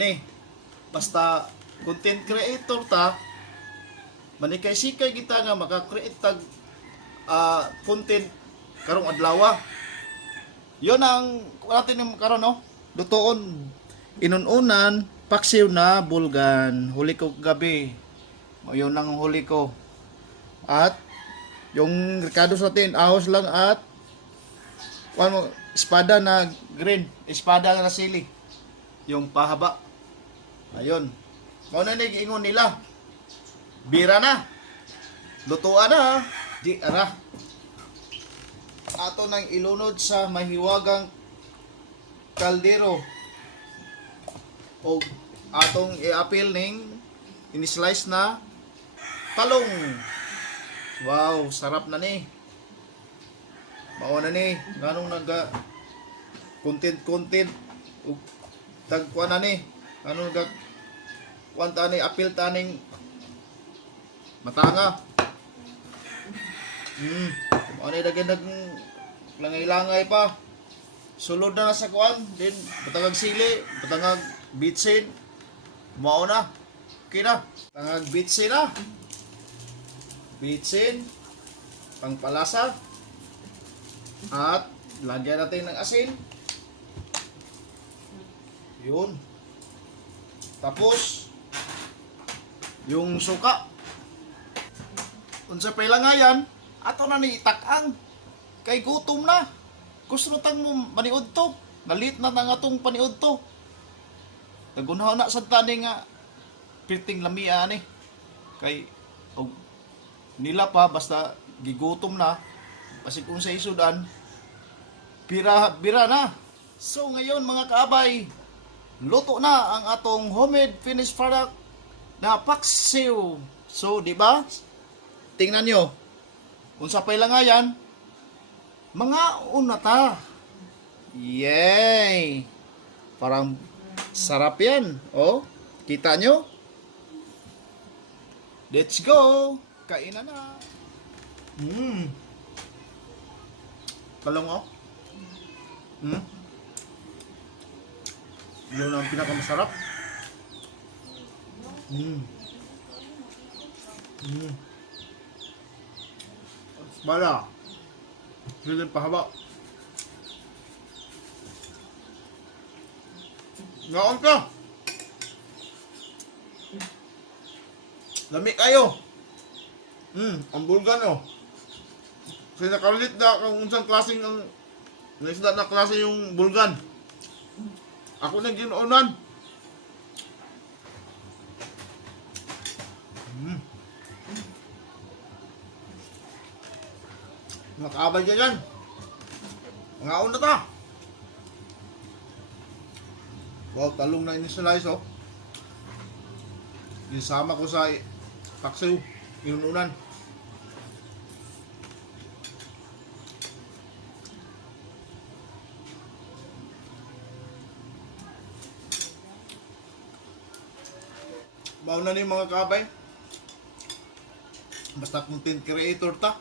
ni. Basta content creator ta manikay sikay kita nga maka-create tag ah, content karong adlaw. Yon ang natin yung karon no? Lutoon. Inununan paksiw na bulgan. Huli ko gabi. Yun ang huli ko. At yung Ricardo sa atin ahos lang at ano, espada na green. Espada na sili. Yung pahaba ayun. Mao na ingon nila. Bira na. Lutuan na. Di ara. Ato nang ilunod sa mahiwagang kaldero. O atong i-appeal ning in-slice na talong. Wow sarap na ni. Mao na ni. Nganong naga content content ug tagkuan na ni. Ano naga kuan ta ni appeal ta ning matanga Hmm. Ano yung dagdag langay-langay pa. Sulod na, sa kuan. Din, batangag sili, batangag bitsin. Mao na. Okay na. Batangag bitsin na. Bitsin. Pangpalasa. At lagyan natin ng asin. Yun. Tapos, yung suka. Unsa pa ilangayan, ato na ni itakang. Kay gutom na. Gusto tang mo paniud to. Nalit na nga atong paniud to. Nagunhaw na sa tani nga pirting lamia ni. Kay og nila pa basta gigutom na basig kung sa isudan bira bira na. So ngayon mga kaabay, luto na ang atong homemade finished product na paksiw. So, di ba? Tingnan nyo. Kung sa pailangayan, mga unata. Yay! Parang sarap yan. Oh, kita nyo? Let's go! Kainan na. Mmm. Talong oh. Hmm? Yun ang pinakamasarap. Mm. Mm. Bala. Siling pahaba. Ngaon ka. Lami kayo. Hmm, ang bulgan oh. Kasi nakalit na kung unsang klaseng ang naisda na klase yung bulgan. Ako nang ginuunan. Mm. Nakabay ka yan. Mga una ta. Wow, talong na inisalize oh. Isama ko sa paksiw. Inununan. Baon na ni mga kabay. Basta content creator ta.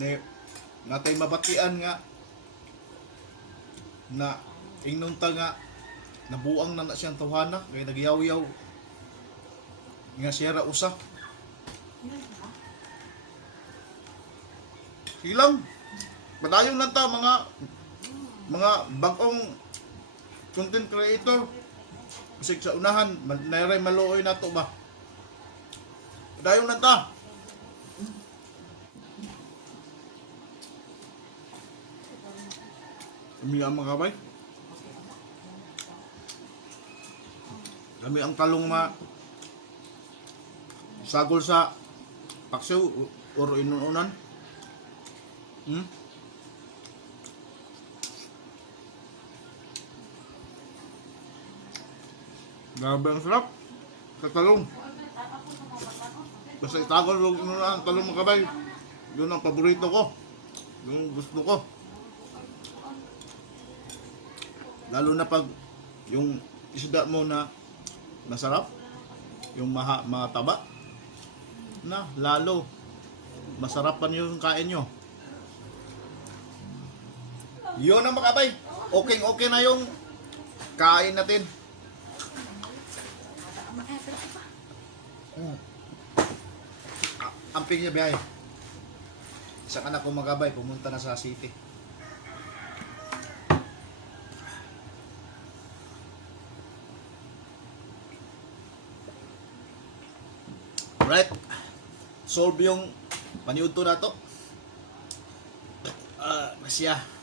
Ne, natay mabatian nga na ingnon ta nga nabuang na na siyang tawhana kay nagyaw-yaw nga siya ra usa. Hilang. Padayon lang ta mga mga bagong content creator. Kasi sa unahan, nairay maluoy na to ba? Padayon lang ta. Kami ang mga kabay. Kami ang talong ma sagol sa paksiw or inuunan. Hmm? Grabe ang sarap. Sa talong. Basta itagol yung inuunan, talong mga kabay. Yun ang paborito ko. Yung gusto ko. Lalo na pag yung isda mo na masarap, yung maha, mataba, na lalo masarap pa yung kain nyo. Yun ang makabay. Okay, okay na yung Kain natin. Mm. Amping niya biyahe. Isang anak ko magabay, pumunta na sa city. Right. Solve yung paniudto na to. Ah, masya.